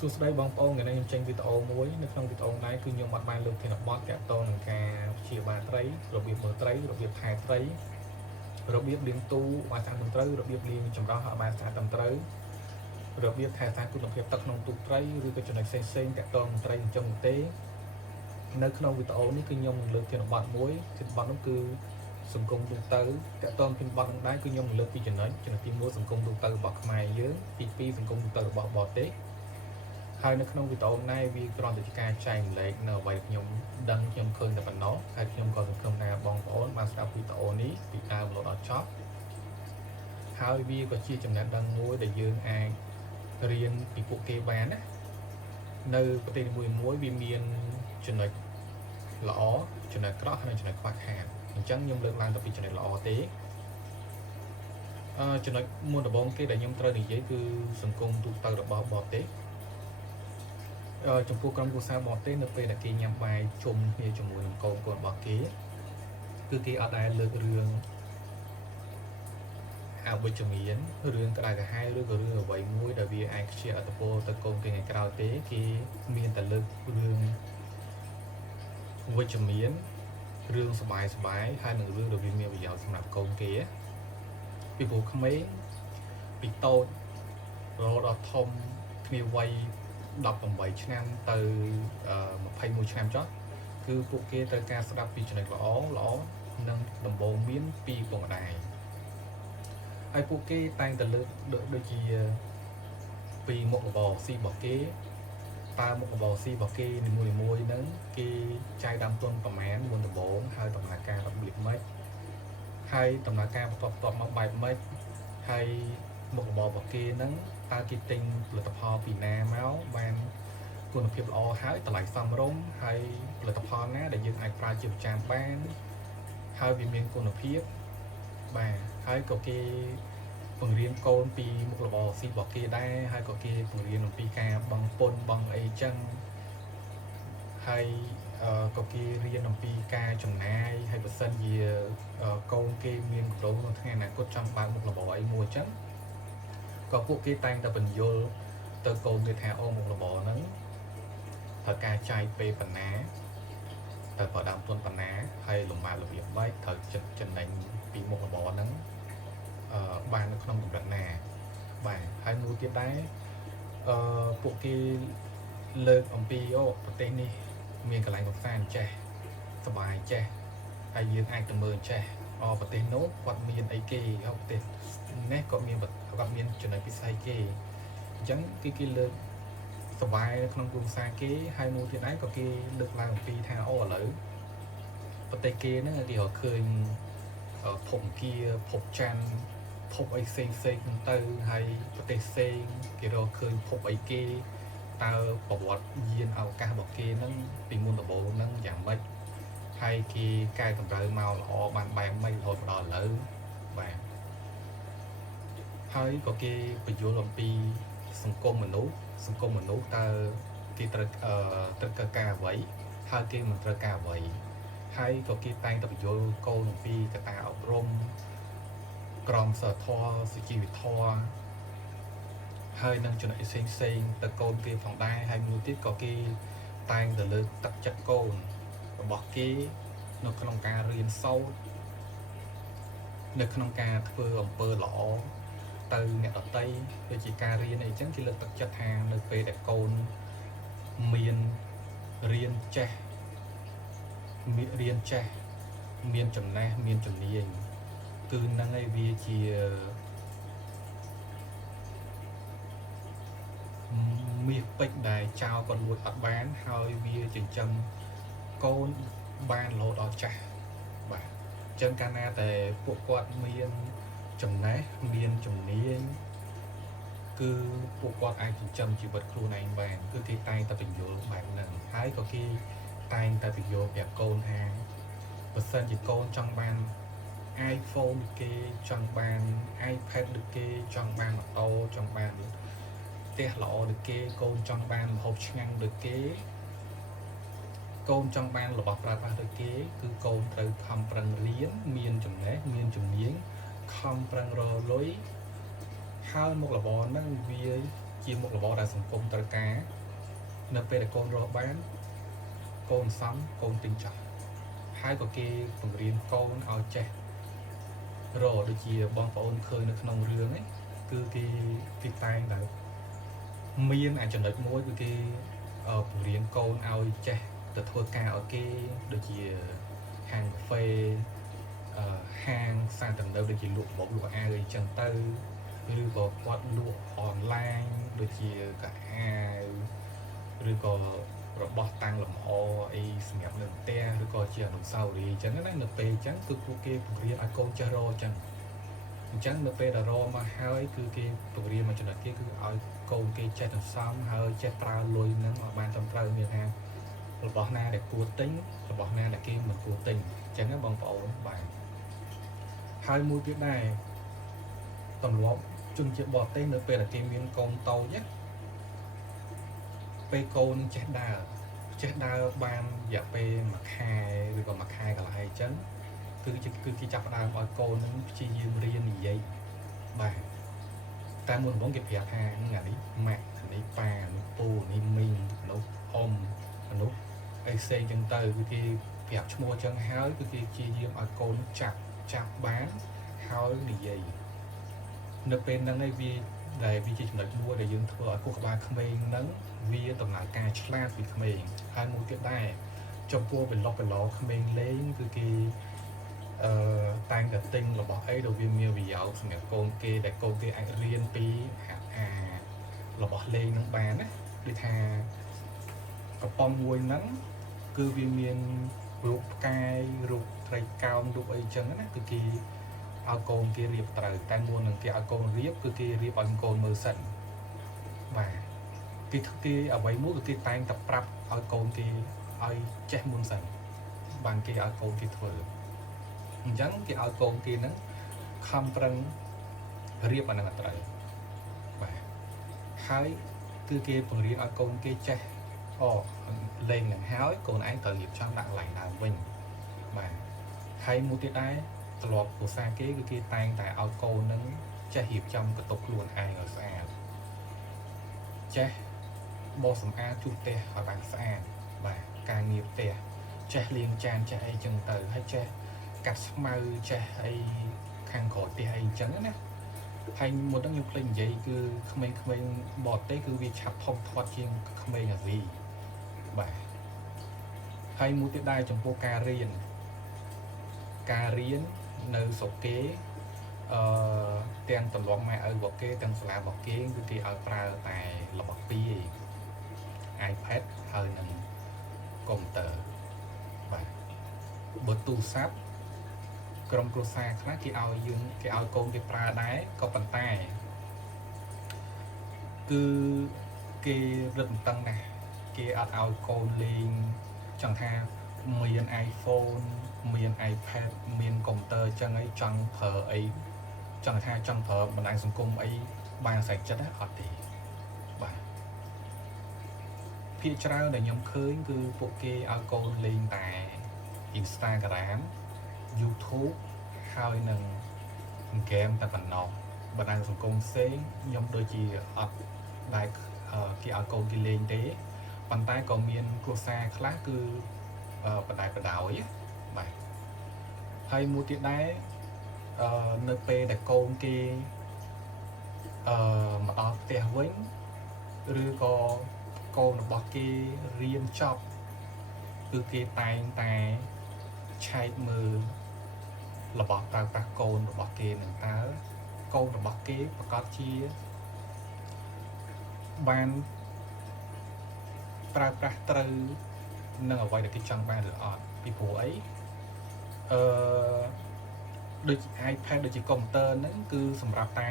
សួស្តីបងប្អូនថ្ងៃនេះខ្ញុំចេញវីដេអូមួយនៅក្នុងវីដេអូនេះគឺខ្ញុំអត់បានលើកធានបទទាក់ទងនឹងការព្យាបាលត្រីរបៀបមើលត្រីរបៀបថែត្រីរបៀបលាងទូឲ្យស្អាតត្រឹមត្រូវរបៀបលាងចម្រោះឲ្យបានស្អាតត្រឹមត្រូវរបៀបថែរក្សាគុណភាពទឹកក្នុងទូត្រីឬក៏ចំណុចផ្សេងៗទាក់ទងនឹងត្រីចិញ្ចឹមទេនៅក្នុងវីដេអូនេះគឺខ្ញុំនឹងលើកធានបទមួយធានបទនោះគឺសង្គមទូទៅតាក់ទងធានបទនឹងដែរគឺខ្ញុំលើកពីចំណុចទី1សង្គមទូទៅរបស់ខ្មែរយើងទី2សង្គមទូទៅរបស់បរទេសហើយនៅក្នុងវីដេអូនេះវាគ្រាន់តែជាការចែករំលែកនៅអ្វីខ្ញុំដឹងខ្ញុំឃើញតែប៉ុណ្ណោះហើយខ្ញុំក៏សង្ឃឹមថាបងប្អូនបានស្ដាប់វីដេអូនេះពីដើមរហូតដល់ចប់ហើយវាក៏ជាចំណេះដឹងមួយដែលយើងអាចរៀនពីពួកគេបានណានៅប្រទេសមួយវាមានចំណុចល្អចំណុចអាក្រក់ហើយចំណុចខ្វះខាតអញ្ចឹងខ្ញុំលើកឡើងតែពីចំណុចល្អទេចំណុចមុនដំបូងគេដែលខ្ញុំត្រូវនិយាយគឺសង្គមទូទៅរបស់បរទេសចំពោះក្រុមគ្រួសារបរទេសនៅពេលដែលគេញ៉ាំបាយជុំគ្នាជាមួយនឹងកូនរបស់គេគឺគេអត់ដែលលើករឿងអវិជ្ជមានរឿងក្តៅក្រហាយឬក៏រឿងអ្វីមួយដែលវាអាចខ្ជិះអត្តពលទៅកូនគេថ្ងៃក្រោយទេគេមានតែលើករឿងវិជ្ជមានរឿងសបាយហើយនឹងរឿងដែលវាមានប្រយោជន៍សម្រាប់កូនគេពីព្រោះក្មេងពីតូចរហូតដល់ធំគ្នាវ័យ18ឆ្នាំទៅ21ឆ្នាំចុះគឺពួកគេត្រូវការស្ដាប់ពីចំណុចល្អនិងដំបូងមានពីពងម្ដាយហើយពួកគេតែងតែលើកដូចជាពីមុខរបរស៊ីរបស់គេតើមុខរបរស៊ីរបស់គេនីមួយៗហ្នឹងគេចាយដើមទុនប្រមាណមុនដំបូងហើយដំណើរការរបៀបម៉េចហើយដំណើរការបន្ទាប់មកបែបម៉េចហើយមុខរបររបស់គេហ្នឹងតើគេទិញផលិតផលពីណាមកបានគុណភាពល្អហើយតម្លៃសមរម្យហើយផលិតផលណាដែលយើងអាចប្រើជាប្រចាំបានហើយវាមានគុណភាពបាទហើយក៏គេបង្រៀនកូនពីមុខរបរស៊ីរបស់គេដែរហើយក៏គេបង្រៀនអំពីការបង់ពន្ធបង់អីចឹងហើយក៏គេរៀនអំពីការចំណាយហើយបើសិនជាកូនគេមានគម្រោងក្នុងថ្ងៃអនាគតចង់បើកមុខរបរអីមួយចឹងក៏ពួកគេតែងតែបញ្យល់ទៅកូនគេថាអូមុខរបរហ្នឹងត្រូវការចាយពេលប៉ុណ្ណាទៅប្រដាំទុនប៉ុណ្ណាហើយលំបាករបៀបបែបត្រូវចិត្តចំណេញពីមុខរបរហ្នឹងបាននៅក្នុងកម្រិតណាបាទហើយមួយទៀតដែរពួកគេលើកអំពីប្រទេសនេះមានកន្លែងកំសាន្តចេះសប្បាយចេះហើយយើងអាចទៅមើលចេះប្រទេសនោះគាត់មានអីគេប្រទេសនេះក៏មានចំណុចពិសេសគេអញ្ចឹងគេលើកសប្បាយនៅក្នុងគ្រួសារគេហើយមួយទៀតដែរក៏គេលើកឡើងអំពីថាឥឡូវប្រទេសគេហ្នឹងគេរកឃើញភពគាភពច័ន្ទភពអីផ្សេងទៅហើយប្រទេសផ្សេងគេរកឃើញភពអីគេតើប្រវត្តិយានអវកាសរបស់គេហ្នឹងពីមុនដំបូងហ្នឹងយ៉ាងម៉េចហើយគេកែតម្រូវមកល្អបានបែបម៉េចរហូតដល់ឥឡូវបាទហើយក៏គេបញ្យល់អំពីសង្គមមនុស្សតើគេត្រូវត្រូវការអ្វីហើយគេមិនត្រូវការអ្វីហើយក៏គេតែងតែបញ្យល់កូនអំពីកត្តាអប់រំក្រមសីលធម៌សុជីវធម៌ហើយនឹងចំណុចផ្សេងទៅកូនគេផងដែរហើយមួយទៀតក៏គេតែងតែលើកទឹកចិត្តកូនរបស់គេនៅក្នុងការរៀនសូត្រនៅក្នុងការធ្វើអំពើល្អទៅអ្នកដទៃដូចជាការរៀនអីចឹងគេលើកទឹកចិត្តថានៅពេលដែលកូនមានរៀនចេះមានចំណេះមានជំនាញគឺនឹងឯវាជាមាសពេជ្រដែលចៅក៏លួចអត់បានហើយវាចិញ្ចឹមកូនបានរហូតដល់ចាស់បាទអញ្ចឹងកាលណាតែពួកគាត់មានចំណេះមានជំនាញគឺពួកគាត់អាចចិញ្ចឹមជីវិតខ្លួនឯងបានគឺគេតែងតែបញ្យល់បែបហ្នឹងហើយក៏គេតែងតែបញ្យល់ប្រាប់កូនថាបើសិនជាកូនចង់បាន iPhone ដូចគេចង់បាន iPad ដូចគេចង់បានម៉ូតូចង់បានផ្ទះល្អដូចគេកូនចង់បានម្ហូបឆ្ងាញ់ដូចគេកូនចង់បានរបស់ប្រើប្រាស់ដូចគេគឺកូនត្រូវខំប្រឹងរៀនមានចំណេះមានជំនាញខំប្រឹងរកលុយហើយមុខរបរហ្នឹងវា ជាមុខរបរដែលសង្គមត្រូវការនៅពេលដែលកូនរកបានកូនសំកូនទិញចាស់ហើយក៏គេបង្រៀនកូនឲ្យចេះរកដូចជាបងប្អូនឃើញនៅក្នុងរឿងហ្នឹងគឺគេតែងតែមានចំណុចមួយគឺគេបង្រៀនកូនឲ្យចេះទៅធ្វើការឲ្យគេដូចជាហាងកាហ្វេហាងសាទំនើបដូចជាលក់បបលក់អាវអីចឹងទៅឬក៏គាត់លក់អនឡាញដូចជាកៅអៅឬក៏របស់តាំងលម្អអីសម្រាប់នៅផ្ទះឬក៏ជាអនុស្សាវរីយ៍អញ្ចឹងណានៅពេលអញ្ចឹងគឺពួកគេបង្រៀនឲ្យកូនចេះរកអញ្ចឹងនៅពេលដែលរកមកហើយគឺគេបង្រៀនមកចំណុចគេគឺឲ្យកូនគេចេះសន្សំហើយចេះប្រើលុយហ្នឹងឲ្យបានត្រឹមត្រូវមានថារបស់ណាដែលគួរទិញរបស់ណាដែលគេមិនគួរទិញអញ្ចឹងណាបងប្អូនបាទហើយមួយទៀតដែរទម្លាប់ជនជាតិបរទេសនៅពេលដែលគេមានកូនតូចណាពេលកូនចេះដើរបានរយៈពេលមួយខែឬក៏មួយខែកន្លះអញ្ចឹងគឺគេចាប់ផ្ដើមឲ្យកូននឹងព្យាយាមរៀននិយាយបាទតែមុនដំបូងគេប្រាប់ថាអានេះម៉ាក់អានេះប៉ាអានេះពូអានេះមីងនោះអ៊ំអានោះអីផ្សេងអញ្ចឹងទៅគឺគេប្រាប់ឈ្មោះអញ្ចឹងហើយគឺគេព្យាយាមឲ្យកូនចាប់បានហើយនិយាយនៅពេលហ្នឹងឯងវាជាចំណុចមួយដែលយើងធ្វើឲ្យគូក្បាលក្មេងហ្នឹងវាដំណើរការឆ្លាតពីក្មេងហើយមួយទៀតដែរចំពោះបឡោក្មេងលេងគឺគេតែងតែទិញរបស់អីដែលវាមានប្រយោជន៍សម្រាប់កូនគេដែលកូនគេអាចរៀនពីរបស់លេងហ្នឹងបានណាដូចថាកំប៉ុងមួយហ្នឹងគឺវាមានរូបផ្កាយរូបត្រីកោណរូបអីចឹងណាគឺគេឲ្យកូនគេរៀបត្រូវតែមុននឹងគេឲ្យកូនរៀបគឺគេរៀបឲ្យកូនមើលសិនបាទគេអ្វីមួយគឺគេតែងតែប្រាប់ឲ្យកូនគេឲ្យចេះមុនសិនបានគេឲ្យកូនគេធ្វើអញ្ចឹងគេឲ្យកូនគេហ្នឹងខំប្រឹងរៀបអានឹងត្រូវបាទហើយគឺគេបង្រៀនឲ្យកូនគេចេះលេងនឹងហើយកូនឯងត្រូវរៀបចំដាក់កន្លែងដើមវិញបាទហើយមួយទៀតដែរទ្រព្យភាសាគេគឺគេតែងតែឲ្យកូននឹងចេះរៀបចំកតុកខ្លួនឯងឲ្យស្អាតចេះបោសសម្អាតជូតផ្ទះឲ្យបានស្អាតបាទការងារផ្ទះចេះលាងចានចេះអីចឹងទៅហើយចេះកាត់ស្មៅចេះអីខាងក្រោយផ្ទះអីចឹងណាហើយមុនហ្នឹងខ្ញុំភ្លេចនិយាយគឺក្មេងៗបរទេសគឺវាឆាប់ធំធាត់ជាងក្មេងអាស៊ីបាទហើយមួយទៀតដែរចំពោះការរៀននៅស្រុកគេទាំងទម្លាប់ម៉ែឪរបស់គេទាំងសាលារបស់គេគឺគេឲ្យប្រើតែរបស់ពីរឯង iPad ហើយនឹងកុំព្យូទ័របាទបើទូរស័ព្ទក្រុមគ្រួសារខ្លះគេឲ្យកូនគេប្រើដែរក៏ប៉ុន្តែគឺគេរឹតបន្តឹងណាស់គេអត់ឲ្យកូនលេងចង់ថាមាន iPhone មាន iPad មានកុំព្យូទ័រអញ្ចឹងអីចង់ប្រើអីចង់ប្រើបណ្ដាញសង្គមអីបានស្រេចចិត្តណាអត់ទេបាទភាគច្រើនដែលខ្ញុំឃើញគឺពួកគេឲ្យកូនលេងតែ Instagram YouTube ហើយនឹងហ្គេមតែប៉ុណ្ណោះបណ្ដាញសង្គមផ្សេងខ្ញុំដូចជាអត់ដែលគេឲ្យកូនគេលេងទេប៉ុន្តែក៏មានគ្រួសារខ្លះគឺបដាយបាទហើយមួយទៀតដែរនៅពេលដែលកូនគេមកដល់ផ្ទះវិញឬក៏កូនរបស់គេរៀនចប់គឺគេតែងតែឆែកមើលរបស់ប្រើប្រាស់កូនរបស់គេនឹងតើកូនរបស់គេប្រកាសជាបានប្រើប្រាស់ត្រូវនឹងអ្វីដែលគេចង់បានឬអត់ពីព្រោះអីដូច iPad ដូចជាកុំព្យូទ័រហ្នឹងគឺសម្រាប់តែ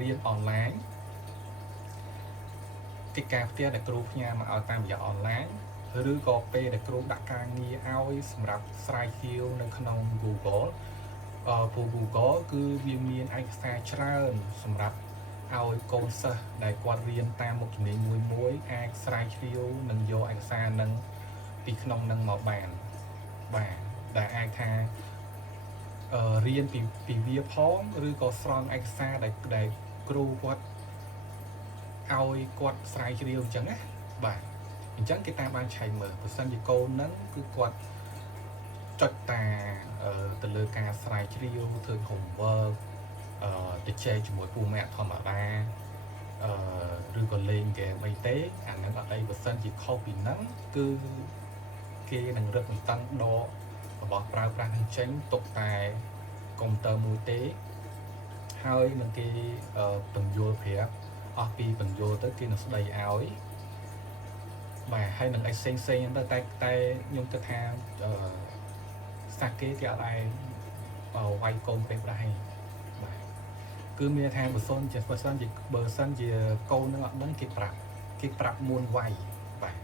រៀនអនឡាញកិច្ចការផ្ទះដែលគ្រូផ្ញើមកឲ្យតាមរយៈអនឡាញឬក៏ពេលដែលគ្រូដាក់ការងារឲ្យសម្រាប់ស្រាវជ្រាវនៅក្នុង Google ព្រោះ Google គឺវាមានឯកសារច្រើនសម្រាប់ឲ្យកូនសិស្សដែលគាត់រៀនតាមមុខជំនាញមួយអាចស្រាវជ្រាវនិងយកឯកសារនឹងពីក្នុងនឹងមកបានបាទដែលអាចថារៀនពីវាផងឬក៏ស្រង់ឯកសារដែលគ្រូគាត់ ឲ្យគាត់ស្រាវជ្រាវអញ្ចឹងណាបាទអញ្ចឹងគេតាមបានឆៃមើលបើសិនជាកូនហ្នឹងគឺគាត់ចុចតាទៅលើការស្រាវជ្រាវធ្វើ homework ទៅចែកជាមួយពូម៉ាក់ធម្មតាឬក៏លេងហ្គេមអីទេអាហ្នឹងអត់អីបើសិនជាខុសពីហ្នឹងគឺគេនឹងរឹតបន្តឹងដករបស់ប្រើប្រាស់នឹងចេញទុកតែកុំព្យូទ័រមួយទេហើយនឹងគេបញ្យល់ប្រាប់អស់ពីបញ្យល់ទៅគេនឹងស្ដីឲ្យបាទហើយនឹងអីផ្សេងហ្នឹងទៅតែខ្ញុំគិតថាសាគេអត់ដែរវាយកូនពេលដែរបាទគឺមានថាបើសិនជាកូននឹងអត់ដឹងគេប្រាប់មុនវាយបាទ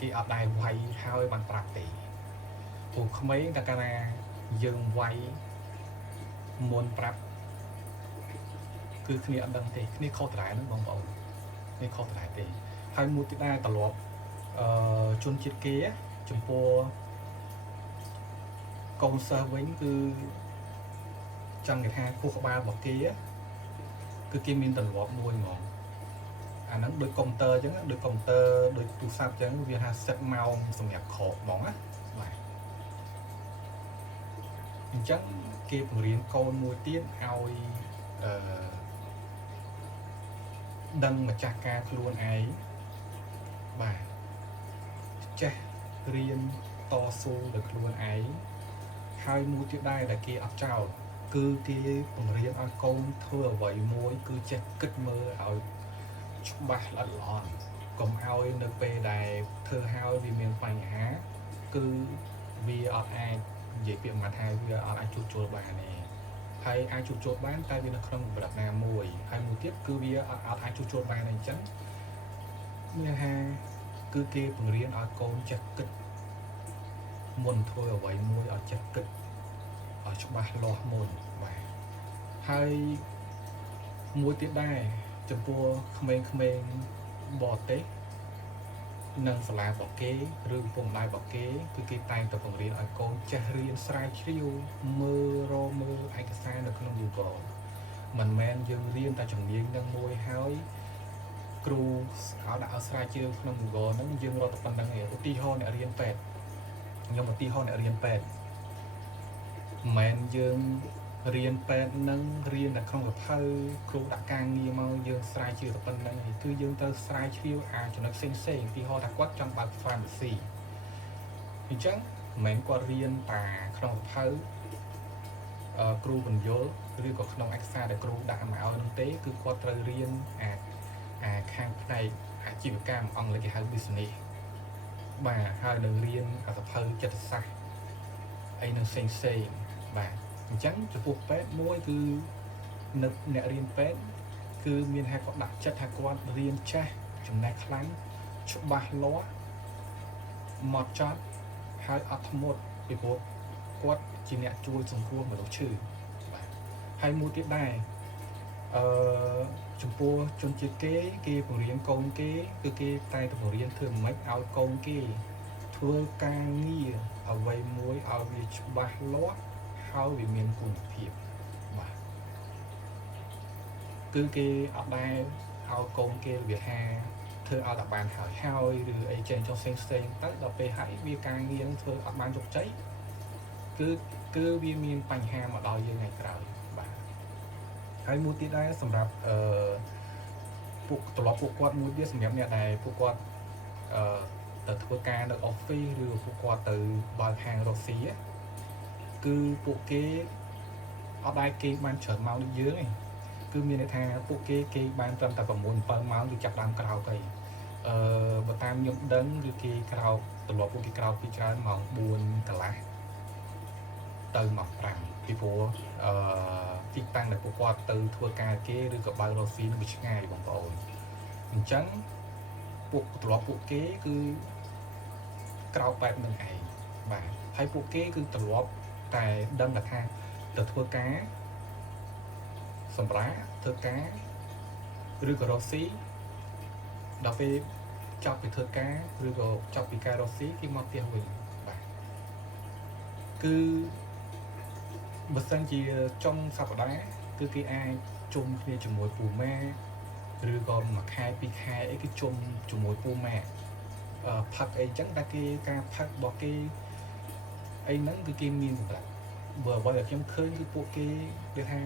គេអត់ដែរវាយហើយបានប្រាប់ទេព្រោះក្មេងតែកាលណាយើងវាយមុនប្រាប់គឺគ្នាអត់ដឹងទេគ្នាខុសត្រែហ្នឹងបងប្អូនគ្នាខុសត្រែទេហើយមួយទៀតដែរត្រឡប់ជនជាតិគេចំពោះកូនសិស្សវិញគឺចង់គេថាខួរក្បាលរបស់គេគឺគេមានទម្លាប់មួយហ្មងអាហ្នឹងដូចកុំព្យូទ័រអញ្ចឹងដូចកុំព្យូទ័រដូចទូរស័ព្ទអញ្ចឹងវាថាសិតម៉ោងសម្រាប់ក្រោកហ្មងណាបាទអញ្ចឹងគេបង្រៀនកូនមួយទៀតឲ្យដឹងម្ចាស់ការខ្លួនឯងបាទចេះរៀនតស៊ូដោយខ្លួនឯងហើយមួយទៀតដែរដែលគេអត់ចោលគឺគេបង្រៀនឲ្យកូនធ្វើអ្វីមួយគឺចេះគិតមើលឲ្យច្បាស់ល្អិតល្អន់កុំឲ្យនៅពេលដែលធ្វើហើយវាមានបញ្ហាគឺវាអត់អាចនិយាយពាក្យមកថាវាអត់អាចជួសជុលបានទេហើយអាចជួសជុលបានតែវានៅក្នុងកម្រិតណាមួយហើយមួយទៀតគឺវាអត់អាចជួសជុលបានអញ្ចឹងមានថាគឺគេបង្រៀនឲ្យកូនចេះគិតមុនធ្វើអ្វីមួយឲ្យចេះគិតឲ្យច្បាស់លាស់មុនបាទហើយមួយទៀតដែរចំពោះក្មេងបរទេសនិងសាលារបស់គេឬពុកម្ដាយរបស់គេគឺគេតែងតែបង្រៀនឲ្យកូនចេះរៀនស្រាវជ្រាវមើលឯកសារនៅក្នុង Google មិនមែនយើងរៀនតែជំនាញនឹងមួយហើយគ្រូឲ្យដាក់ឲ្យស្រាវជ្រាវក្នុង Google ហ្នឹងយើងរកតែប៉ុណ្្នឹងឯងឧទាហរណ៍អ្នករៀនពេទ្យខ្ញុំឧទាហរណ៍អ្នករៀនពេទ្យមិនមែនយើងរៀនពេទ្យនឹងរៀនតែក្នុងសភៅគ្រូដាក់ការងារមកយើងស្រាវជ្រាវតែប៉ុណ្្នឹងគឺយើងត្រូវស្រាវជ្រាវចំណុចផ្សេងឧទាហរណ៍ថាគាត់ចង់បើក pharmacy អញ្ចឹងមិនមែនគាត់រៀនតែក្នុងសភៅគ្រូបញ្យល់ឬក៏ក្នុងឯកសារដែលគ្រូដាក់មកឲ្យនោះទេគឺគាត់ត្រូវរៀនខាងផ្នែកអាជីវកម្មអង់គ្លេសគេហៅ business បាទហើយនឹងរៀនសភៅចិត្តសាស្ត្រអីនឹងផ្សេងបាទអញ្ចឹងចំពោះពេទ្យមួយគឺអ្នករៀនពេទ្យគឺមានថាគាត់ដាក់ចិត្តថាគាត់រៀនចាស់ចំណេះខ្លាំងច្បាស់លាស់មកចត់ហើយអត់ធ្មត់ពីព្រោះគាត់ជាអ្នកជួយសង្គ្រោះមនុស្សឈឺបាទហើយមួយទៀតដែរចំពោះជនជាតិគេបង្រៀនកូនគេគឺគេតែបង្រៀនធ្វើម៉េចឲ្យកូនគេធ្វើការងារអ្វីមួយឲ្យវាច្បាស់លាស់ហើយវាមានគុណភាពបាទគឺគេអត់ដែរឲ្យកូនគេវាថាធ្វើឲ្យតែបានហើយឬអីចេញចុះផ្សេងទៅដល់ពេលហើយវាការងារនឹងធ្វើអត់បានជោគជ័យគឺវាមានបញ្ហាមកដល់យើងថ្ងៃក្រោយបាទហើយមួយទៀតដែរសម្រាប់ពួកគាត់មួយទៀតសម្រាប់អ្នកដែលពួកគាត់ទៅធ្វើការនៅ office ឬពួកគាត់ទៅបើកហាងរកស៊ីគឺពួកគេអត់ដែរគេបានច្រើនម៉ោងដូចយើងទេគឺមានន័យថាពួកគេបានត្រឹមតែ6 7ម៉ោងគឺចាប់ដើមក្រោកហើយបើតាមខ្ញុំដឹងគឺគេក្រោកទម្លាប់ពួកគេក្រោកពីច្រើនម៉ោង4កន្លះទៅម៉ោង5ពីព្រោះទីតាំងដែលពួកគាត់ទៅធ្វើការគេឬក៏បើករកស៊ីនឹងវាឆ្ងាយបងប្អូនអញ្ចឹងទម្លាប់ពួកគេគឺក្រោកបែបនឹងឯងបាទហើយពួកគេគឺទម្លាប់តែដឹងថាទៅធ្វើការសម្រាប់ធ្វើការឬក៏រកស៊ីដល់ពេលចប់ពីធ្វើការឬក៏ចប់ពីការរកស៊ីគេមកផ្ទះវិញបាទគឺបើសិនជាចុងសប្តាហ៍គឺគេអាចជុំគ្នាជាមួយពូម៉ែ ឬក៏មួយខែពីរខែអីគេជុំជាមួយពូម៉ែផឹកអីចឹងតែគេការផឹករបស់គេអីហ្នឹងគឺគេមានសម្រាប់បើអ្វីដែលខ្ញុំឃើញគឺពួកគេគេថា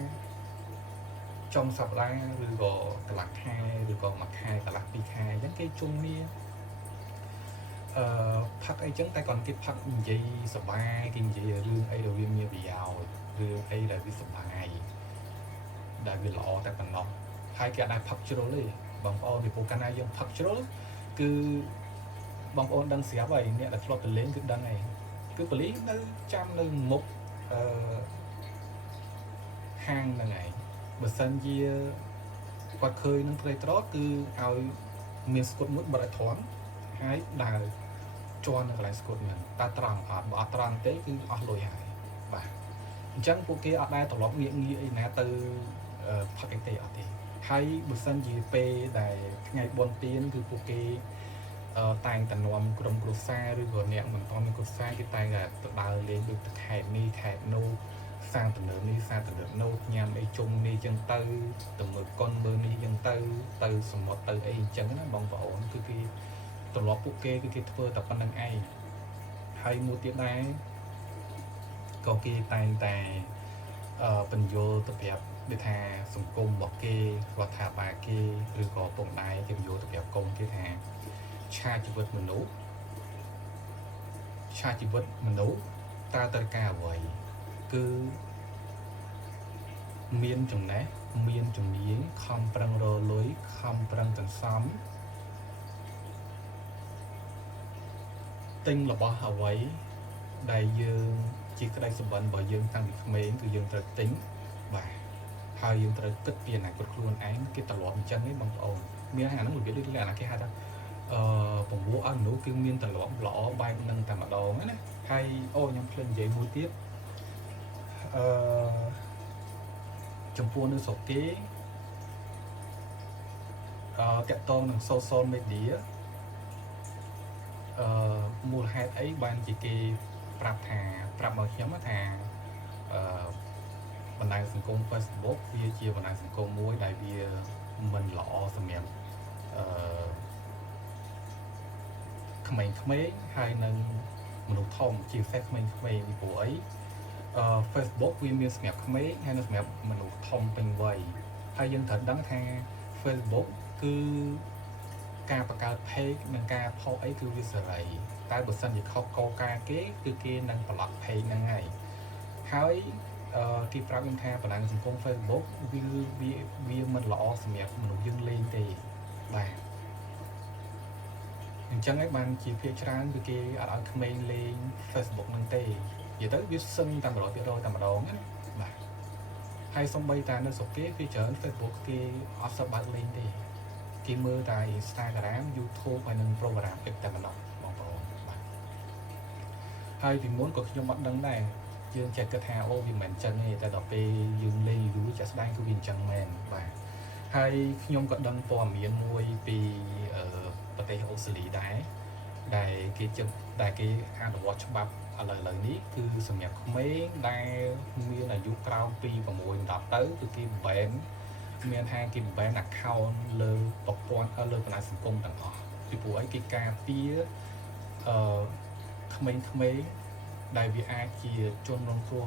ចំសប្តាហ៍ឬក៏កន្លះខែឬក៏មួយខែកន្លះពីរខែអញ្ចឹងគេជុំគ្នាផឹកអីចឹងតែគាត់គេផឹកនិយាយសប្បាយគេនិយាយរឿងអីដែលវាមានប្រយោជន៍រឿងអីដែលវាសប្បាយដែលវាល្អតែប៉ុណ្ណោះហើយគេអត់ដែរផឹកជ្រុលទេបងប្អូនពីព្រោះកាលណាយើងផឹកជ្រុលគឺបងប្អូនដឹងស្រាប់ហើយអ្នកដែលធ្លាប់ទៅលេងគឺដឹងហើយគឺប៉ូលីសនៅចាំនៅមុខហាងហ្នឹងឯងបើសិនជាគាត់ឃើញនឹងត្រីត្រគឺឲ្យមានស្គុតមួយបិទឲ្យធំហើយដើរជន់នៅកន្លែងស្គុតហ្នឹងតែត្រង់អត់បើអត់ត្រង់ទេគឺអស់លុយហើយបាទអញ្ចឹងពួកគេអត់ដែរត្រឡប់ងាកងាកអីណាទៅផឹកអីទេអត់ទេហើយបើសិនជាពេលដែលថ្ងៃបុណ្យទានគឺពួកគេតែងតែនាំក្រុមគ្រួសារឬក៏អ្នកមិនតមានគ្រួសារគេតែងតែទៅដើរលេងដូចទៅខេត្តនេះខេត្តនោះសាងទំនើបនេះសាងទំនើបនោះញ៉ាំអីជុំនេះចឹងទៅមើលកុនមើលនេះចឹងទៅសមុទ្រទៅអីអញ្ចឹងណាបងប្អូនគឺគេទម្លាប់ពួកគេគឺគេធ្វើតែប៉ុណ្្នឹងឯងហើយមួយទៀតដែរក៏គេតែងតែបញ្យល់ទៅប្រាប់ដូចថាសង្គមរបស់គេរដ្ឋាភិបាលគេឬក៏ពងដែរគេបញ្យល់ទៅប្រាប់កុំគេថាឆាជីវិតមនុស្សតើត្រូវការអ្វីគឺមានចំណេះមានជំនាញខំប្រឹងរលុយខំប្រឹងសន្សំទិញរបស់អ្វីដែលយើងជាក្តីសម្បត្តិរបស់យើងតាំងពីក្មេងគឺយើងត្រូវទិញបាទហើយយើងត្រូវគិតពីអនាគតខ្លួនឯងគេត្រឡប់អញ្ចឹងឯងបងប្អូនមានអាហ្នឹងរបៀបដូចអាណាគេហៅថាពង្វក់ឲ្យមនុស្សគឺមានត្រឡប់ល្អបែបហ្នឹងតែម្ដងណាហើយអូខ្ញុំភ្លេចនិយាយមួយទៀតចំពោះនៅស្រុកគេតាក់ទងនឹង social media មូលហេតុអីបានជាគេប្រាប់មកខ្ញុំថាបណ្ដាញសង្គម Facebook វាជាបណ្ដាញសង្គមមួយដែលវាមិនល្អសម្រាប់ក្មេងៗហើយនឹងមនុស្សធំជាពិសេសក្មេងៗពីព្រោះអីFacebook វាមានសម្រាប់ក្មេងហើយនិងសម្រាប់មនុស្សធំពេញវ័យហើយយើងត្រូវដឹងថា Facebook គឺការបង្កើត page និងការផុសអីគឺវាសេរីតែបើសិនជាខុសកលការគេគឺគេនឹងប្លុក page ហ្នឹងហើយគេប្រាប់ខ្ញុំថាបណ្ដាញសង្គម Facebook វាមិនល្អសម្រាប់មនុស្សយើងលេងទេបាទអញ្ចឹងឯងបានជាភាគច្រើនគឺគេអត់ឲ្យក្មេងលេង Facebook ហ្នឹងទេនិយាយទៅវាសឹងតែ 100% តែម្ដងណាបាទហើយសំបីតានៅស្រុកគេវាច្រើន Facebook គេអត់សូវបើកលេងទេគេមើលតែ Instagram YouTube ហើយនឹង program ពេកតែម្ដងបងប្អូនបាទហើយពីមុនក៏ខ្ញុំអត់ដឹងដែរយើងចេះគិតថាអូវាមិនអញ្ចឹងទេតែដល់ពេលយើងលេងយូរចាស់ស្ដែងគឺវាអញ្ចឹងមែនបាទហើយខ្ញុំក៏ដឹងព័ត៌មានមួយពីប្រទេសអូស្ត្រាលីដែរដែលគេអនុវត្តច្បាប់ឥឡូវនេះគឺសម្រាប់ក្មេងដែលមានអាយុក្រោមពី6 10ទៅគឺគេ ban មានថាគេ ban account លើប្រព័ន្ធលើបណ្ដាញសង្គមទាំងអស់ពីព្រោះអីគេការពារក្មេងៗដែលវាអាចជាជនរងគ្រោះ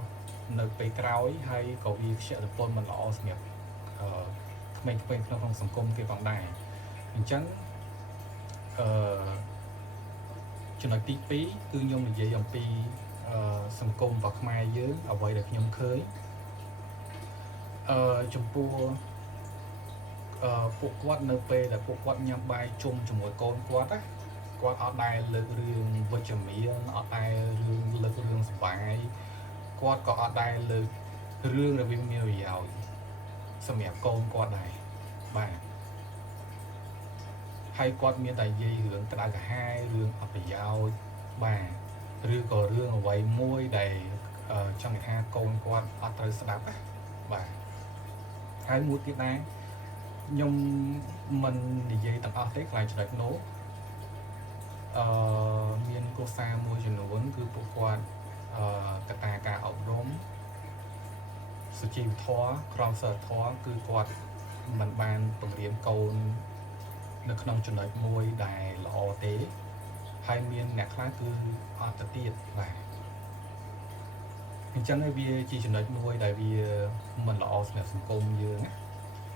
នៅពេលក្រោយហើយក៏វាខ្ជិលពលមិនល្អសម្រាប់ក្មេងៗក្នុងសង្គមគេផងដែរអញ្ចឹងចំណុចទី2គឺខ្ញុំនិយាយអំពីសង្គមរបស់ខ្មែរយើងអ្វីដែលខ្ញុំឃើញចំពោះពួកគាត់នៅពេលដែលពួកគាត់ញ៉ាំបាយជុំជាមួយកូនគាត់ណាគាត់អត់ដែលលើករឿងវិជ្ជមានអត់ដែលលើករឿងសុបាយគាត់ក៏អត់ដែលលើករឿងដែលវាមានប្រយោជន៍សម្រាប់កូនគាត់ដែរបាទហើយគាត់មានតែនិយាយរឿងក្តៅក្រហាយរឿងអត់ប្រយោជន៍បាទឬក៏រឿងអ្វីមួយដែលចង់ថាកូនគាត់អត់ត្រូវស្ដាប់ណាបាទហើយមួយទៀតដែរខ្ញុំមិននិយាយទាំងអស់ទេខ្លាចចំណុចនោះមានគ្រួសារមួយចំនួនគឺពួកគាត់កត្តាការអប់រំសុជីវធម៌ក្រមសីលធម៌គឺគាត់ มันបានបង្រៀនកូននៅក្នុងចំណុចមួយដែលល្អទេហើយមានអ្នកខ្លះគឺអត់ទៅទៀតបាទអញ្ចឹងហើយវាជាចំណុចមួយដែលវាមិនល្អសម្រាប់សង្គមយើងណា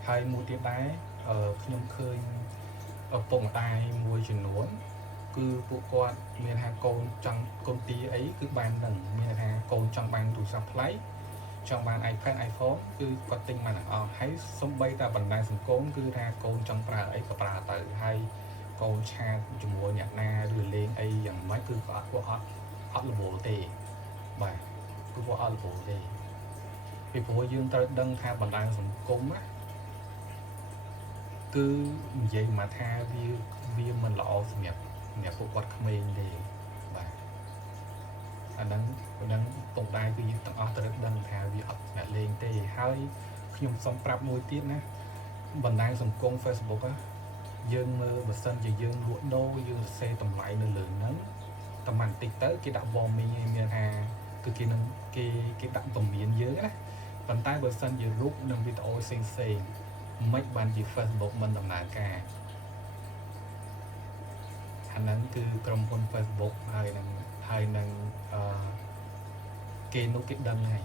ហើយមួយទៀតដែរខ្ញុំឃើញឪពុកម្ដាយមួយចំនួនគឺពួកគាត់មានថាកូនចង់កូនទីអីគឺបាននឹងមានថាកូនចង់បានទូរស័ព្ទថ្លៃចង់បាន iPad iPhone គឺគាត់ទិញបានទាំងអស់ហើយសំបីតែបណ្ដាញសង្គមគឺថាកូនចង់ប្រើអីក៏ប្រើទៅហើយកូនឆាតជាមួយអ្នកណាឬលេងអីយ៉ាងម៉េចគឺគាត់អត់រវល់ទេបាទគឺគាត់អត់រវល់ទេពីព្រោះយើងត្រូវដឹងថាបណ្ដាញសង្គមណាគឺនិយាយមកថាវាមិនល្អសម្រាប់ពួកគាត់ក្មេងទេបាទអាហ្នឹងពុកដែរគឺយើងទាំងអស់ត្រូវដឹងថាវាអត់អ្នកលេងទេហើយខ្ញុំសូមប្រាប់មួយទៀតណាបណ្ដាញសង្គម Facebook យើងមើលបើសិនជាយើងលក់ដូរយើងសរសេរតម្លៃនៅលើហ្នឹងតែមិនតិចទៅគេដាក់ warning ឯមានថាគឺគេនឹងគេដាក់ពមៀនយើងណាប៉ុន្តែបើសិនជារូបនិងវីដេអូផ្សេងមិនបានជា Facebook មិនដំណើរការអាហ្នឹងគឺក្រុមហ៊ុន Facebook ហើយនឹងគេនោះគេដឹងហើយ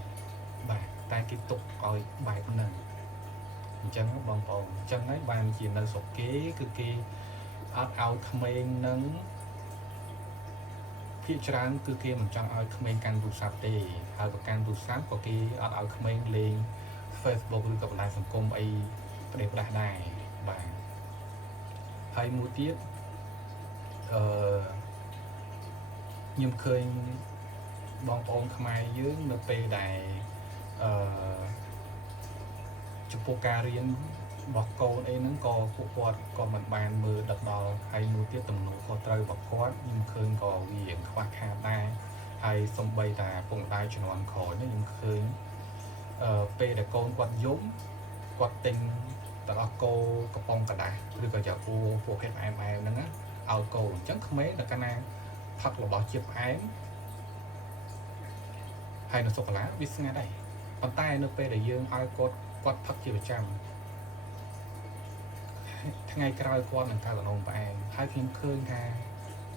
បាទតែគេទុកឲ្យបែបហ្នឹងអញ្ចឹងបងប្អូនអញ្ចឹងហើយបានជានៅស្រុកគេគឺគេអត់ឲ្យក្មេងនឹងភាគច្រើនគឺគេមិនចង់ឲ្យក្មេងកាន់ទូរស័ព្ទទេហើយបើកាន់ទូរស័ព្ទក៏គេអត់ឲ្យក្មេងលេង Facebook ឬក៏បណ្ដាញសង្គមអីផ្ដេសផ្ដាស់ដែរបាទហើយមួយទៀតខ្ញុំឃើញបងប្អូនខ្មែរយើងនៅពេលដែលចំពោះការរៀនរបស់កូនអីហ្នឹងក៏ពួកគាត់ក៏មិនបានមើលដឹកដល់ហើយមួយទៀតទំនួលខុសត្រូវរបស់គាត់ខ្ញុំឃើញក៏វារៀងខ្វះខាតដែរហើយសំបីតាពងដៃជំនាន់ក្រោយនេះខ្ញុំឃើញពេលដែលកូនគាត់យំគាត់ទិញទាំងអស់គោកំប៉ុងกระดาษឬក៏ចាពួកហេតុផ្អែមហ្នឹងណាឲ្យកូនអញ្ចឹងក្មេងតែកាលណាផឹករបស់ជាតិផ្អែមហើយនៅសូកូឡាវាស្ងាត់ដែរប៉ុន្តែនៅពេលដែលយើងឲ្យគាត់ផឹកជាប្រចាំថ្ងៃក្រោយគាត់នឹងកើតដំណោមផ្អែមហើយខ្ញុំឃើញថា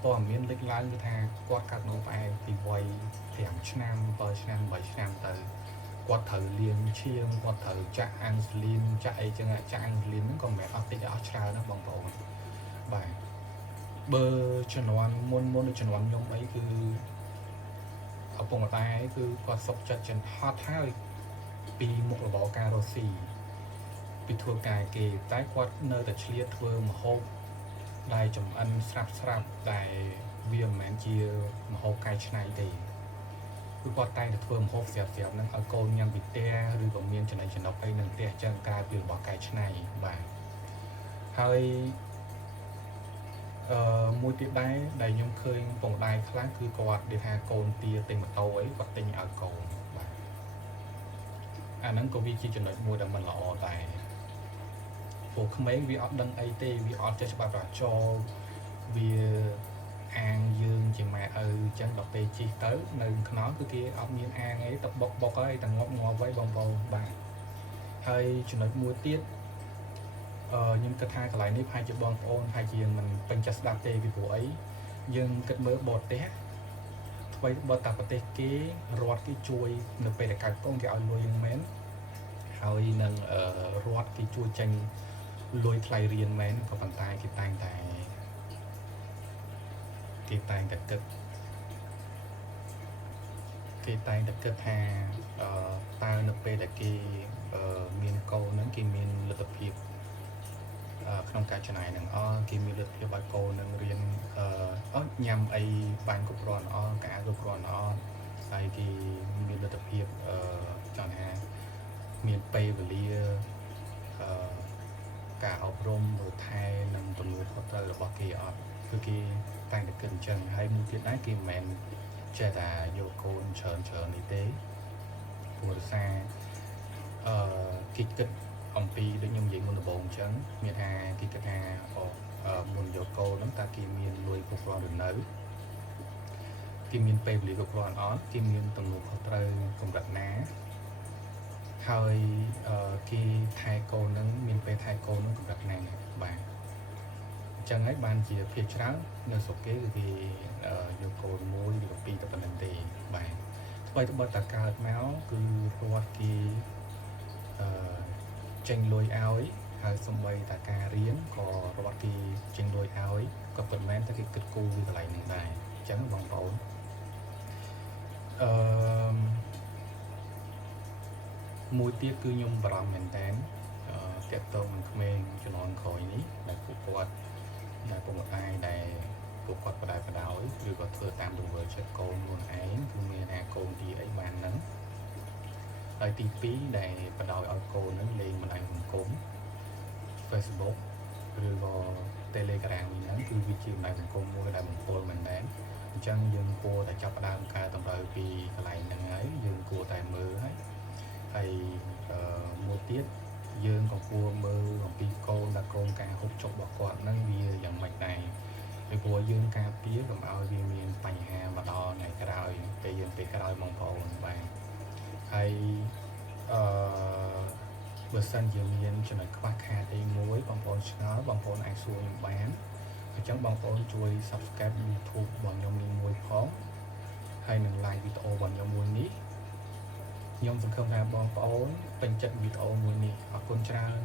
ព័ត៌មានលេចឡើងគឺថាគាត់កើតដំណោមផ្អែមពីវ័យ5ឆ្នាំ7ឆ្នាំ8ឆ្នាំទៅគាត់ត្រូវលាងឈាមគាត់ត្រូវចាក់អាំងស៊ូលីនចាក់អីចឹងចាក់អាំងស៊ូលីនហ្នឹងក៏មិនមែនអត់តិចអត់ច្រើនណាបងប្អូនបាទបើជំនាន់មុនដូចជំនាន់ខ្ញុំអីគឺឪពុកម្ដាយគឺគាត់សុខចិត្តចិនហត់ហើយពីមុខរបរការរស់ស៊ីពីធ្វើការគេតែគាត់នៅតែឆ្លៀតធ្វើម្ហូបដែលចំអិនស្រាប់ដែលវាមិនមែនជាម្ហូបកែច្នៃទេគឺគាត់តែងតែធ្វើម្ហូបស្រាប់ហ្នឹងឲ្យកូនញ៉ាំពីផ្ទះឬក៏មានចំណីចំណុកអីនៅផ្ទះចឹងក្រៅពីរបស់កែច្នៃបាទហើយមួយទៀតដែរដែលខ្ញុំឃើញពងដៃខ្លះគឺគាត់និយាយថាកូនទាទិញម៉ូតូអីគាត់ទិញឲ្យកូនបាទអាហ្នឹងក៏វាជាចំណុចមួយដែលមិនល្អដែរពួកក្មេងវាអត់ដឹងអីទេវាអត់ចេះច្បាប់ចរាចរណ៍វាអាងយើងជាម៉ែឪអញ្ចឹងដល់ពេលជិះទៅនៅខ្នងគឺគេអត់មានអាងអីតែបុកហើយតែងាប់ໄວបងប្អូនបាទហើយចំណុចមួយទៀតខ្ញុំគិតថាកន្លែងនេះប្រហែលជាបងប្អូនប្រហែលជាមិនពេញចិត្តស្ដាប់ទេពីព្រោះអីយើងគិតមើលបរទេសថ្មីបើតាប្រទេសគេរដ្ឋគេជួយនៅពេលដែលកើតកូនគេឲ្យលុយហ្នឹងមែនហើយនឹងរដ្ឋគេជួយចេញលុយថ្លៃរៀនមែនក៏ប៉ុន្តែគេតែងតែគិតថាតើនៅពេលដែលគេមានកូនហ្នឹងគេមានលទ្ធភាពក្នុងការចំណាយនឹងគេមានលទ្ធភាពឲ្យកូននឹងរៀនញ៉ាំអីបានគ្រប់គ្រាន់ការគ្រប់គ្រាន់ហើយគេមានលទ្ធភាពចង់ថាមានពេលវេលាការអប់រំមើលថែនិងទំនួលខុសត្រូវរបស់គេអត់គឺគេតែងតែគិតអញ្ចឹងហើយមួយទៀតដែរគេមិនមែនចេះតែយកកូនច្រើននេះទេព្រោះដោយសារគេគិតអំពីដូចខ្ញុំនិយាយមុនដំបូងអញ្ចឹងមានថាគេគិតថាមុនយកកូនហ្នឹងតើគេមានលុយគ្រប់គ្រាន់ឬនៅគេមានពេលវេលាគ្រប់គ្រាន់អត់គេមានទំនួលខុសត្រូវកម្រិតណាហ ហើយគេថែកូននឹងមានពេលថែកូននឹងកម្រិតណាបាទអញ្ចឹងហើយបានជាភាគច្រើននៅស្រុកគេគឺគេយកកូនមួយឬក៏ពីរទៅប៉ុណ្្នឹងទេបាទថ្មីត្បិតតែកើតមកគឺរដ្ឋគេចេញលុយឲ្យហើយសំបីតាការរៀនក៏រដ្ឋគេចេញលុយឲ្យក៏ប៉ុន្មានតែគេគិតគូរពីកន្លែងហ្នឹងដែរអញ្ចឹងបងប្អូនមួយទៀតគឺខ្ញុំបារម្ភមែនតើតកតងនឹងក្មេងជំនាន់ក្រោយនេះដែលពួកគាត់ដែលពុកម្ដាយដែលពួកគាត់បដិបដោយឬក៏ធ្វើតាមទង្វើចិត្តកូនខ្លួនឯងគឺមានថាកូនទីអីបានហ្នឹងហើយទី2ដែលបដ ாய் ឲ្យកូនហ្នឹងលេងបណ្ដាញសង្គម Facebook ឬក៏ Telegram ហ្នឹងគឺវាជាបណ្ដាញសង្គមមួយដែលបំពុលមែនតើអញ្ចឹងយើងគួរតែចាប់ផ្ដើមការតម្រូវពីកន្លែងហ្នឹងហើយយើងគួរតែមើលហើយមួយទៀតយើងក៏គួរមើលអំពីកូនដែលកូនការហូបចុករបស់គាត់ហ្នឹងវាយ៉ាងម៉េចដែរពីព្រោះយើងការពារកុំឲ្យវាមានបញ្ហាមកដល់ថ្ងៃក្រោយពេលយើងពេលក្រោយបងប្អូនបាទហើយបើសិនជាមានចំណុចខ្វះខាតអីមួយបងប្អូនឆ្ងល់បងប្អូនអាចសួរខ្ញុំបានអញ្ចឹងបងប្អូនជួយ Subscribe YouTube របស់ខ្ញុំនេះមួយផងហើយនឹង like វីដេអូរបស់ខ្ញុំមួយនេះខ្ញុំសង្ឃឹមថាបងប្អូនពេញចិត្តវីដេអូមួយនេះអរគុណច្រើន